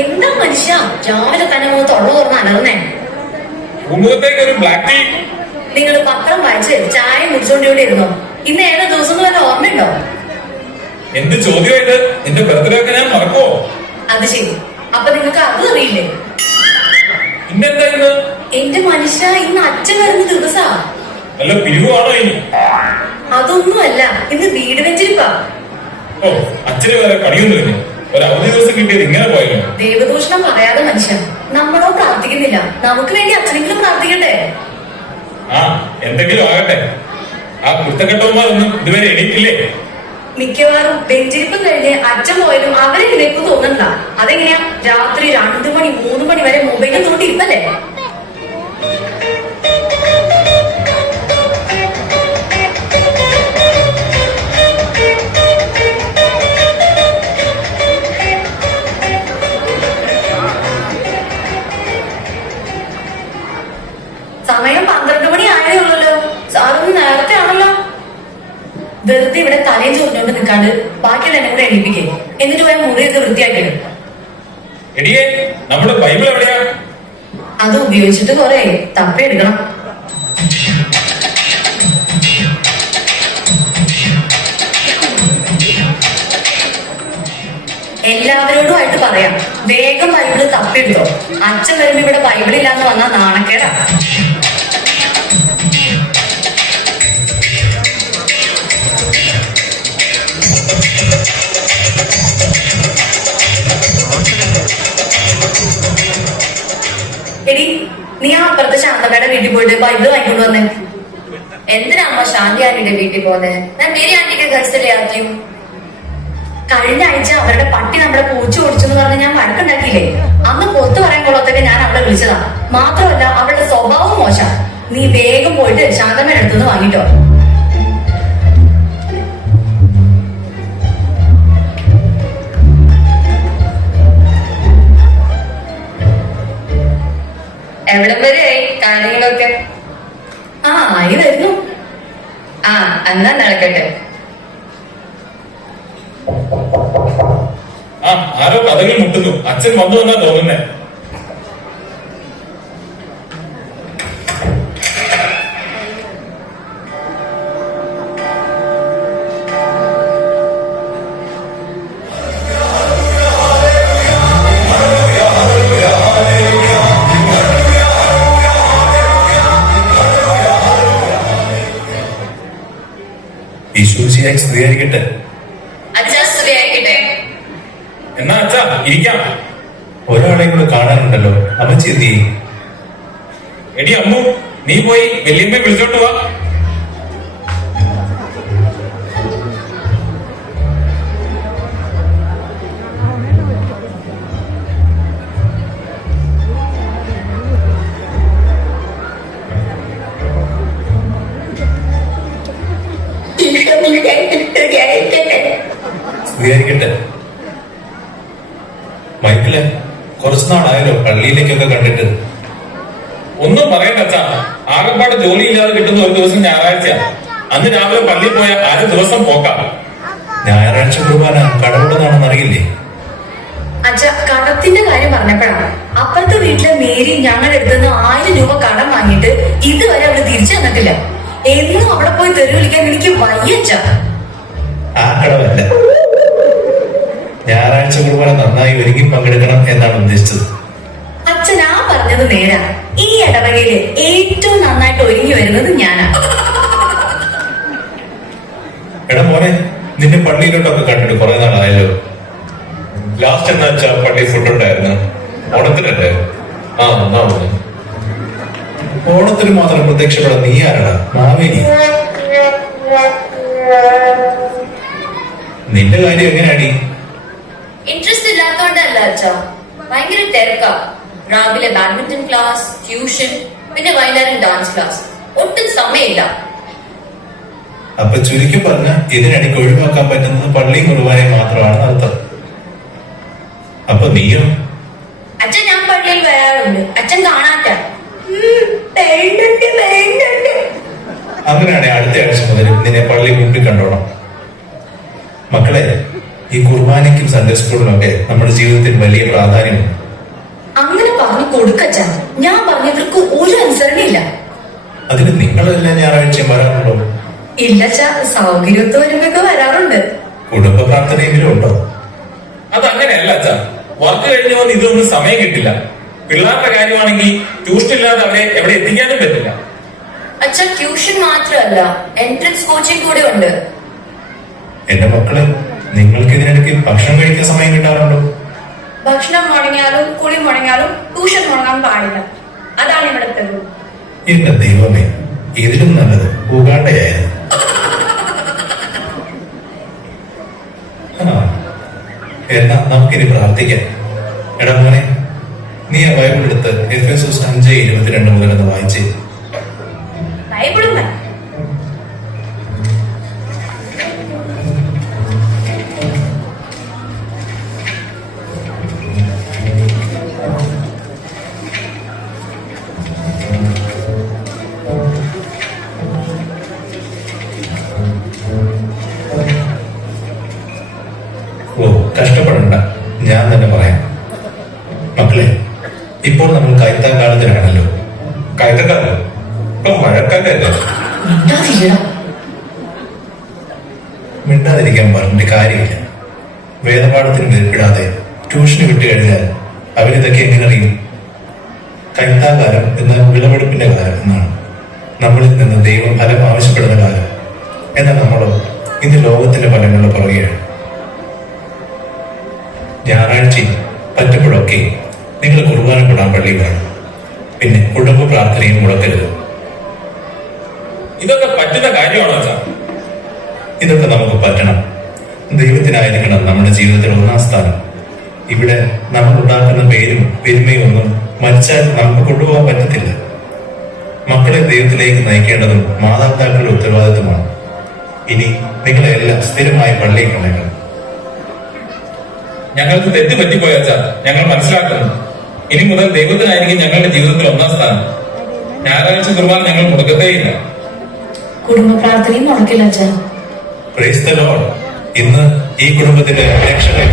എന്താ മനുഷ്യ രാവിലെ തന്നെ മുഖത്ത് ഉള്ള ഓർമ്മ അലർന്നേ? നിങ്ങൾ പത്രം വായിച്ച് ചായ കുടിച്ചോണ്ടിവിടെ ഇരുന്നോ? ഇന്ന് ഏതാ ദിവസം വല്ല ഓർമ്മയുണ്ടോ? എന്ത് ചോദ്യമായിട്ട് എന്റെ ബർത്ത്ഡേ ഒക്കെ ഞാൻ മറക്കോ? അത് ശരി, അപ്പൊ നിങ്ങൾക്ക് അത് അറിയില്ലേ? ഇന്നെന്താ ഇന്ന്? എന്റെ മനുഷ്യ, ഇന്ന് അച്ഛൻ വരുന്ന ദിവസാ. നല്ല പിരിവാണോ ഇനി? അതൊന്നുമല്ല, ഇന്ന് വീട് വെച്ചിരിപ്പാ. ഓ, അച്ഛന് വേറെ പണിയൊന്നുമില്ല. ഒരു അവധി ദിവസം കിട്ടിയത് ഇങ്ങനെ പോയല്ലോ. ദൈവദൂഷണം പറയാതെ മനുഷ്യ, നമ്മളോ പ്രാർത്ഥിക്കുന്നില്ല. നമുക്ക് വേണ്ടി അച്ഛനെങ്കിലും പ്രാർത്ഥിക്കട്ടെ. ആ, എന്തെങ്കിലും ആകട്ടെ. ആ കുറ്റക്കെട്ടവന്മാരൊന്നും ഇതുവരെ എണീറ്റില്ലേ? മിക്കവാറും ബെഞ്ചിരിപ്പം കഴിഞ്ഞ് അച്ഛൻ പോയാലും അവരെ നിനക്ക് തോന്നണ്ട. അതെങ്ങനെയാ? രാത്രി 2 മണി 3 മണി വരെ മൊബൈലിൽ തോണ്ടിരിപ്പല്ലേ? സമയം 12 മണി ആയതേ ഉള്ളല്ലോ. സാറൊന്ന് നേരത്തെ ആണല്ലോ. വെറുതെ ഇവിടെ തലയും ചോറിനോണ്ട് നിൽക്കാണ്ട് ബാക്കിയുള്ള എന്നെ കൂടെ എണീപ്പിക്കേ. എന്നിട്ട് പോയാൽ മുറിയൊക്കെ വൃത്തിയാക്കിയിടും. എടിയേ, നമ്മുടെ ബൈബിൾ എവിടെയാ? അത് ഉപയോഗിച്ചിട്ട് കുറെ തപ്പിയെടുക്കണം. എല്ലാവരോടുമായിട്ട് പറയാം, വേഗം ബൈബിള് തപ്പിയെടുത്തോ. അച്ഛൻ വരുമ്പോ ഇവിടെ ബൈബിളില്ലാന്ന് വന്നാൽ നാണക്കേടാ. എടി, നീ ആ അപ്പുറത്തെ ശാന്തമ്മയുടെ വീട്ടിൽ പോയിട്ട് ബൈബിള് വാങ്ങിക്കൊണ്ട് വന്നേ. എന്തിനാ അമ്മ ശാന്തി ആന്റിയുടെ വീട്ടിൽ പോകുന്നത്? ഞാൻ മേരി ആന്റിക്ക് ഗസ്റ്റല്ലേ ആദ്യം. കഴിഞ്ഞ ആഴ്ച അവരുടെ പട്ടി നമ്മുടെ പൂച്ച ഓടിച്ചെന്ന് പറഞ്ഞ് ഞാൻ വഴക്കുണ്ടാക്കിയില്ലേ? അന്ന് പുറത്തു പറയാൻ കൊള്ളത്തൊക്കെ ഞാൻ അവളെ വിളിച്ചതാ. മാത്രമല്ല അവളുടെ സ്വഭാവം മോശം. നീ വേഗം പോയിട്ട് ശാന്തമ്മയുടെ അടുത്തുനിന്ന് വാങ്ങിട്ടോ. എവിടം വരെയായി കാര്യങ്ങളൊക്കെ? ആ, ആയി വരുന്നു. ആ, എന്നാ നടക്കട്ടെ. ആ, ആരോ കഥകൾ മുട്ടുന്നു. അച്ഛൻ വന്നു എന്നാ തോന്നുന്നേ. ഈശോമിശിഹായ്ക്ക് സ്തുതിയായിരിക്കട്ടെ. അച്ഛാ സ്തുതിയായിരിക്കട്ടെ. എന്നാ അച്ഛാ ഇരിക്കാം. ഒരാളെയും കൂടെ കാണാനുണ്ടല്ലോ. അമ്മച്ചി എന്തി? എടി അമ്മു, നീ പോയി വല്യമ്മയെ വിളിച്ചോണ്ട് വാ. സ്തുതിയായിരിക്കട്ടെ. മൈക്കിളെ, കുറച്ചുനാളായല്ലോ പള്ളിയിലേക്കൊക്കെ കണ്ടിട്ട്. ഒന്നും പറയണ്ട അച്ഛാ, ആകപ്പാട് ജോലി ഇല്ലാതെ കിട്ടുന്ന ഒരു ദിവസം ഞായറാഴ്ച. അന്ന് രാവിലെ പള്ളിയിൽ പോയ അര ദിവസം പോക്കാം. ഞായറാഴ്ച കുർബാന കടവുള്ളതാണെന്ന് അറിയില്ലേ? അച്ഛ, കടത്തിന്റെ കാര്യം പറഞ്ഞപ്പോഴാണ് അപ്പുറത്തെ വീട്ടിലെ മേരി ഞങ്ങളുടെ അടുത്തുനിന്ന് 1000 രൂപ കടം വാങ്ങിയിട്ട് ഇതുവരെ അവള് തിരിച്ചു തന്നിട്ടില്ല. എന്നും അവിടെ പോയി തെറി വിളിക്കാൻ എനിക്ക് വയ്യച്ച. ആ കടവല്ല, ഞായറാഴ്ച കുർബാന നന്നായി ഒരുങ്ങി പങ്കെടുക്കണം എന്നാണ് ഉദ്ദേശിച്ചത്. അച്ഛൻ ആ പറഞ്ഞത് നേരാ. ഈ ഇടവകയില് ഏറ്റവും നന്നായിട്ട് ഒരുങ്ങി വരുന്നത് ഞാനാ. എടാ മോനെ, നിന്നെ പള്ളിയിലോട്ടൊക്കെ കണ്ടിട്ട് കുറെ നാളായല്ലോ. ലാസ്റ്റ് എന്നാ അച്ഛാ പള്ളി ഫുഡ് ഉണ്ടായിരുന്നു? ഓണത്തിനല്ലേ? ആ, എന്നാ മതി. ഓണത്തിന് മാത്രം പ്രത്യക്ഷപ്പെടാൻ നീ ആരാടാ? മാവേലി. നിന്റെ കാര്യം എങ്ങനെയാടി? ഇൻട്രസ്റ്റ് ഇല്ലാത്തോണ്ടല്ല അച്ഛാ, ഭയങ്കര തിരക്കാ. രാവിലെ ബാഡ്മിന്റൺ ക്ലാസ്, ട്യൂഷൻ, പിന്നെ വൈകുന്നേരം ഡാൻസ് ക്ലാസ്. ഒട്ടും സമയമില്ല. അപ്പൊ ചുരുക്കി പറഞ്ഞ ഇതിനിടയ്ക്ക് ഒഴിവാക്കാൻ പറ്റുന്നത് പള്ളിയും കുർബാനയും മാത്രമാണ് അർത്ഥം. അപ്പൊ നീയോ? അച്ഛൻ ഞാൻ പള്ളിയിൽ വരാറുണ്ട്. അച്ഛൻ കാണാത്ത. അങ്ങനെയാണെങ്കിൽ അടുത്ത ആഴ്ച മുതൽ നിന്നെ പള്ളി മുമ്പിൽ കണ്ടോണം. മക്കളെ, ഈ കുർബാനയ്ക്കും സൺഡേ സ്കൂളിനും ഒക്കെ നമ്മുടെ ജീവിതത്തിൽ വലിയ പ്രാധാന്യമുണ്ട്. അങ്ങനെ പറഞ്ഞു കൊടുക്കച്ച. ഞാൻ പറഞ്ഞവർക്ക് ഒരു അനുസരണയില്ല. അതിന് നിങ്ങളെല്ലാം ഞായറാഴ്ചയും വരാറുണ്ടോ? ഇല്ലച്ച, സൗകര്യത്ത് വരുമ്പോ വരാറുണ്ട്. കുടുംബ പ്രാർത്ഥനയെങ്കിലും ഉണ്ടോ? അതങ്ങനെയല്ല അച്ഛാ. വർക്ക് കഴിഞ്ഞ് വന്ന് ഇതൊന്നും സമയം കിട്ടില്ല. പിള്ളേരുടെ കാര്യമാണെങ്കിൽ ട്യൂഷൻ ഇല്ലാതെ അവരെ എവിടെ എത്തിക്കാനും പറ്റില്ല. അച്ഛാ, ട്യൂഷൻ മാത്രമല്ല, എൻട്രൻസ് കോച്ചിങ് കൂടെ ഉണ്ട്. എന്റെ മക്കളെ, നിങ്ങൾക്ക് ഇതിനിടയ്ക്ക് ഭക്ഷണം കഴിക്കാൻ സമയം കിട്ടാറുണ്ടോ? ഭക്ഷണം മുടങ്ങിയാലും കുളി മുടങ്ങിയാലും ട്യൂഷൻ മുടങ്ങാൻ പാടില്ല. അതാണ് ഇവിടുത്തെ rule. എന്റെ ദൈവമേ, ഇതിലും നല്ലത് ഉഗാണ്ടയായിരുന്നു. എന്നാ നമുക്കിനി പ്രാർത്ഥിക്കാം. എടാ മോനെ, നീ ആ ബൈബിൾ എടുത്ത് എഫേസോസ് 5:22 മുതൽ ഒന്ന് വായിച്ചേ. ബൈബിളും വേണം. ഓ, കഷ്ടപ്പെടണ്ട, ഞാൻ തന്നെ പറയാം. മക്കളെ, ഇപ്പോൾ നമ്മൾ കൈത്താക്കാലത്തിലാണല്ലോ. കയറ്റക്കാരോ? ഇപ്പൊ മഴക്കാലല്ലേ? മിണ്ടാതിരിക്കണം. മിണ്ടാതിരിക്കാൻ പറഞ്ഞിട്ട് കാര്യമില്ല. വേദപാഠത്തിന് മേൽപ്പെടാതെ ട്യൂഷന് വിട്ടു കഴിഞ്ഞാൽ അവരിതൊക്കെ എങ്ങനെ അറിയും? കൈത്താകാലം എന്ന വിളവെടുപ്പിന്റെ കാലം എന്നാണ്. നമ്മളിൽ നിന്ന് ദൈവം ഫലം ആവശ്യപ്പെടുന്ന കാലം. എന്നാൽ നമ്മളോ ഇന്ന് ലോകത്തിന്റെ ഫലങ്ങളുടെ പുറകെയാണ്. ഞായറാഴ്ചയും പറ്റുമ്പോഴൊക്കെ നിങ്ങൾ കുർബാന കൂടാൻ പള്ളി വേണം. പിന്നെ കുടുംബ പ്രാർത്ഥനയും മുടക്കരുത്. ഇതൊക്കെ പറ്റുന്ന കാര്യമാണോ അച്ഛാ? ഇതൊക്കെ നമുക്ക് പറ്റണം. ദൈവത്തിനായിരിക്കണം നമ്മുടെ ജീവിതത്തിൽ ഒന്നാം സ്ഥാനം. ഇവിടെ നമ്മൾ ഉണ്ടാക്കുന്ന പേരും പെരുമയും ഒന്നും മരിച്ചാൽ നമുക്ക് കൊണ്ടുപോകാൻ പറ്റത്തില്ല. മക്കളെ ദൈവത്തിലേക്ക് നയിക്കേണ്ടതും മാതാപിതാക്കളുടെ ഉത്തരവാദിത്വമാണ്. ഇനി നിങ്ങളെ എല്ലാം സ്ഥിരമായി പള്ളിയിൽ കൊണ്ടേക്കണം. ഞങ്ങൾക്ക് തെറ്റ് പറ്റിപ്പോയ അച്ഛാ, ഞങ്ങൾ മനസ്സിലാക്കുന്നു. ഇനി മുതൽ ദൈവത്തിനായിരിക്കും ഞങ്ങളുടെ ജീവിതത്തിൽ ഒന്നാം സ്ഥാനം. ഞായറാഴ്ച കുർബാന ഞങ്ങൾ മുടക്കത്തേയില്ല. കുടുംബ പ്രാർത്ഥനയും മുടക്കില്ല അച്ഛാ. Praise the Lord. ഇന്ന് ഈ കുടുംബത്തിന്റെ രക്ഷകൻ